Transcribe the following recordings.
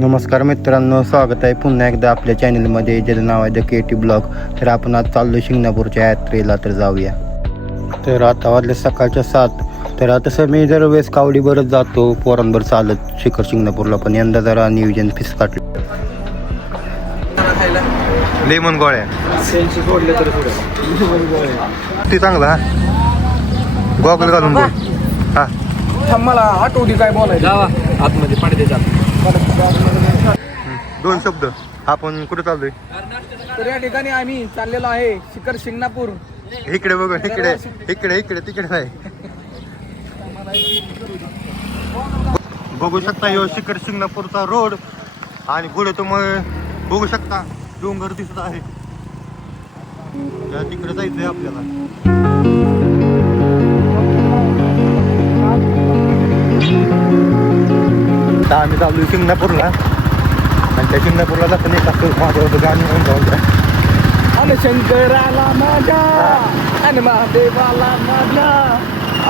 नमस्कार मित्रांनो, स्वागत आहे पुन्हा एकदा आपल्या चॅनलमध्ये, ज्याचं नाव आहे द केटी ब्लॉग. तर आपण आज चाललो शिंगणापूरच्या यात्रेला, तर जाऊया. तर आता वाजले सकाळच्या 7. तर तसं मी दरवेळेस कावडी बरंच जातो पोरांबर चालत शिखर शिंगणापूरला, पण यंदा जरा नियोजन फिस काटलं. लेमन गोळ्या ती चांगला गॉगल घालून बोल. हा मला आठवडी काय बोलायचं जावा आतमध्ये पडदे जा. 2 शब्द. आपण कुठे चाललोय? तर या ठिकाणी आम्ही चाललेलो आहे शिखर शिंगणापूर. इकडे बघ, इकडे इकडे इकडे तिकडे नाही. बघू शकता यो शिखर शिंगणापूरचा रोड, आणि पुढे तुम्ही बघू शकता डोंगर दिसत आहे. तिकडे जायचंय आपल्याला. आता आम्ही चालू शिंगणापूरला, आणि त्या शिंगणापूरला जाताना एक असं माझ्यावर गाणी म्हणून जाऊन आणि शंकराला माझ्या आणि महादेवाला माझ्या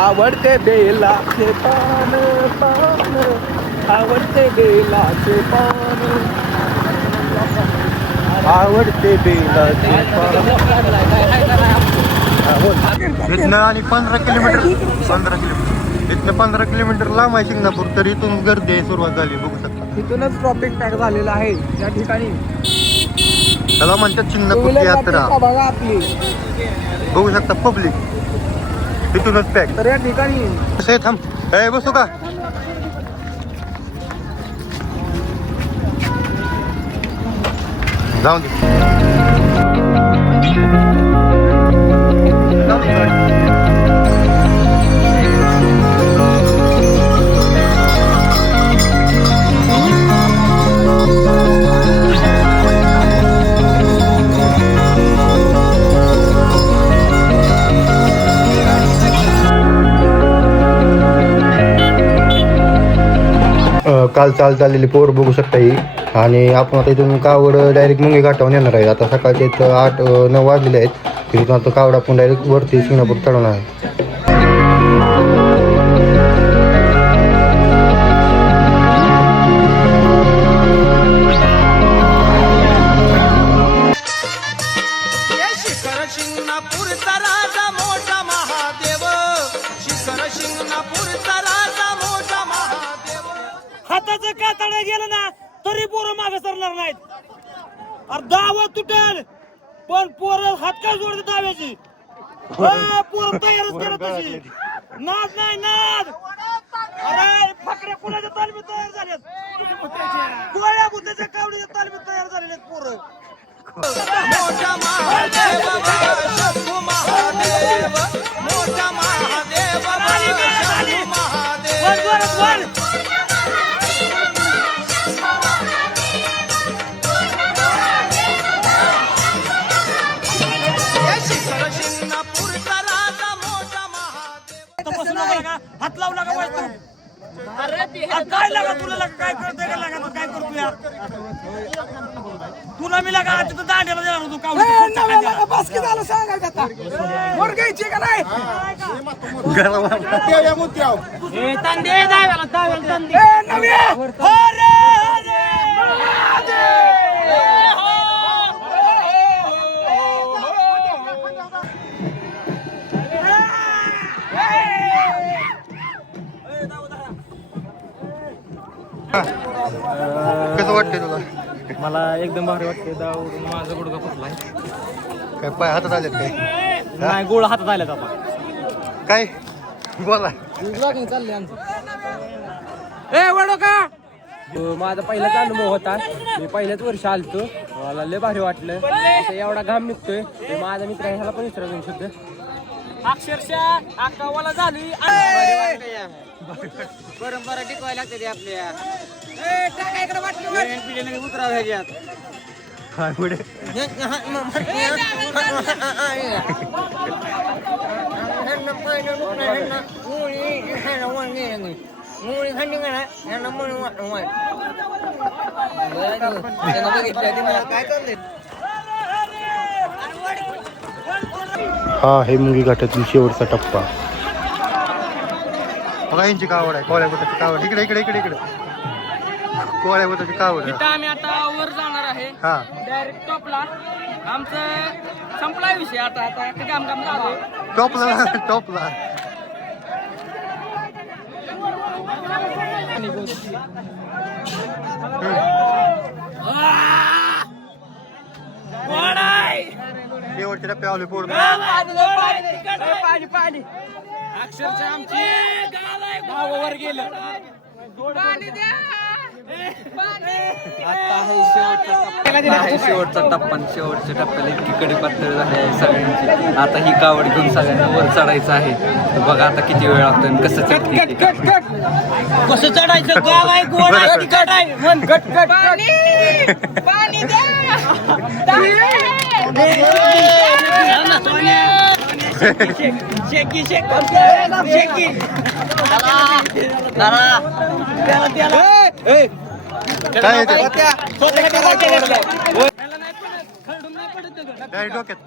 आवडते बेलाचे पान पान, आवडते बेलाचे पान, आवडते बेलाचे इथनं. आणि 15 किलोमीटर इथनं 15 किलोमीटर लांब आहे शिंगणापूर. तर इथून गर्दी सुरुवात झाली, बघू शकता. इथूनच ट्रॉफिक पॅक झालेला आहे या ठिकाणी. त्याला म्हणतात शिंगणापूरची यात्रा. बघा आपली, बघू शकता पब्लिक इथूनच पॅक. तर या ठिकाणी कसं आहे, थांब बसू का? जाऊन दे. काल चाललेली पोर बघू शकता ही. आणि आपण आता इथून कावड डायरेक्ट मुंगे घाटावून येणार आहे. आता सकाळचे इथं 8-9 वाजलेले आहेत. तिथून आता कावड आपण डायरेक्ट वरती शिंगणापूर चढवणार आहे. शिखर शिंगणापूरचा राजा मोठा महादेव, शिखर शिंगणापूरचा राजा मोठा महादेव. हाताचं कातडं गेलं ना तरी पोरं मागे सरणार नाहीत. अरे दावा तुटेल पण पोरं हात काय जोडते दाव्याची. पोरं तयारच करत तशी. नाद नाही नाद. अरे फकड्या कुणाच्या तालमीत तयार झाल्यात, गोळ्या बुद्धाच्या कावडीच्या तालमीत तयार झालेले पोरं. मोठा महादेव शंभू महादेव, मोठा महादेव शंभू महादेव. वर जोरात वर. शिखर शिंगणापूरचा राजा मोठा महादेव. तपासून बघा का, हात लावला का वाईट. काय लागा तुला, लागा काय करतोय का, लागा तू काय करतोय यार. तुला मी लागा तिथं दांड्याला देणार होतो कावडी. बस की झालं सांगायचं आता. वर घ्यायची का नाही? तांदे दाव्याला दाव्याला तांदे. नव्या हरे हरे कसं वाटतंय तुला? मला एकदम भारी वाटते. दावून माझा गुडघा फुटलाय. काय पाय हातात आलेत काय? नाही, गोळ हातात आल्यात आता. काय बोला. ब्लॉगिंग चाललंय आमचं. ए वडो का, माझा पहिलाच अनुभव होता. मी पहिल्याच वर्ष आलतो, मला लय भारी वाटलं. आता एवढा घाम निघतोय. माझा मित्र आहे, ह्याला पण विचारून शुद्ध अक्षरशः अक्कावाला झाली. परंपरा टिकवायला लागते आपल्या टाकायकडे वाटलं पिढीने उतराव ह्याच्यात. काय पुढे काय करले हा हे मुंगी घाटातील शेवटचा टप्पा. बघा यांची कावड आहे, कोळ्या कुठाची कावड. इकडे इकडे इकडे इकडे गोळ्या होतात का बरं? इथं आम्ही आता वर जाणार आहे हा डायरेक्ट टॉपला. आमचं संपला विषय आता काम चालू आहे. टॉपला शेवटच्या टप्प्यावर पूर्ण पाणी अक्षरशः आमची गावावर गेलं. पाणी द्या. आता आहे शेवटचा टप्पा आणि शेवटच्या टप्प्याला इतकी कडे पातळ झाली आहे सगळ्यांची. आता ही कावड घेऊन सगळ्यांना वर चढायचं आहे. तर बघा आता किती वेळ लागतो आणि कसं चढते ते. कसं चढायचं? गाव आहे, गोड आहे, तिखट आहे. म्हण गट गट पाणी द्या. शेकी शेकी काय डोक्यात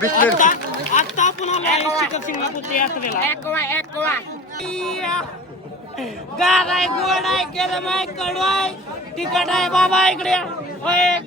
बिस्लेरी आता आपण आलो चिकन शिंगणापूरच्या यात्रेला. गार आहे, गोड आहे, गरम आहे, कडू आहे, तिखट आहे. बाबा इकडे या. होय.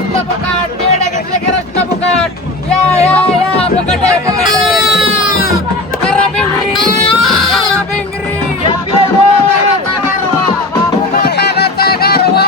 रस्ता फुकाट पेढे घेतले की रस्ता फुकाट या या या फुकट आहे फुकट आहे. करा भिंगरी करा भिंगरी गारवा गारवा गारवा